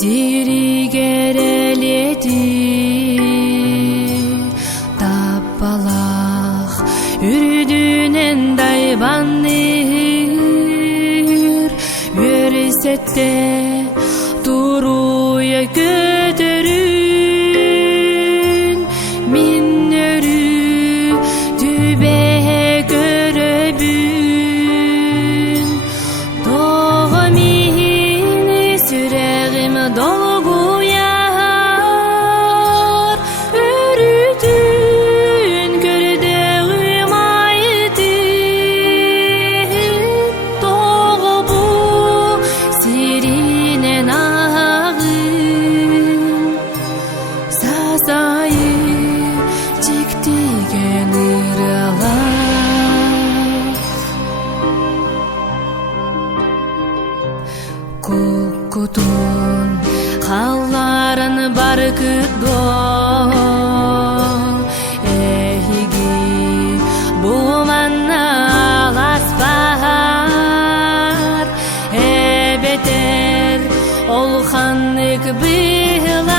сиригереледи тапалак үрдүнен дайбаныр өрсетте туруя көтөрүн миннөрү түбе көрөбүн тоо мени сүрегим долгуяр өрүтүн көрдөгүм айтып тоо бу сиринен агым сасайы чектиген ыралар кукутун халларын баркыдо эхиги буманна ласпар эбетер ол ханнык быйлан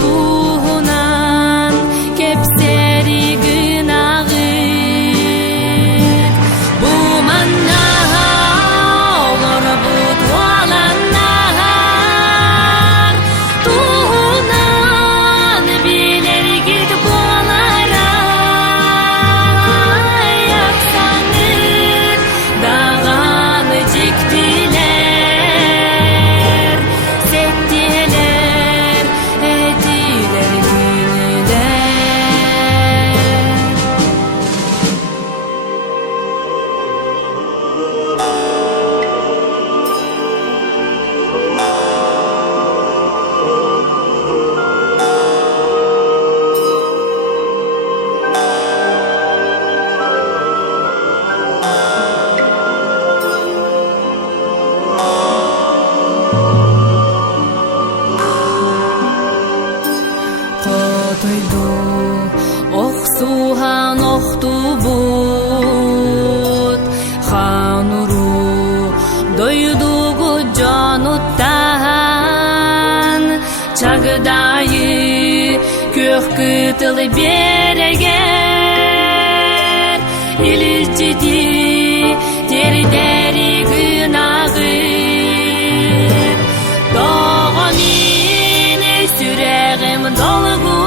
туһунан кепсери гынагыт буманна олор бутуаланнар туһунан билер гит боларай аксаңыр даганы жиктилер сеттилер этилер кинилер Котойду оксухан охтубут хануру дойдугу жонуттан чагдайы көк кытыл берегер иличити тердери гынагыт тоо мени сүрегим долгу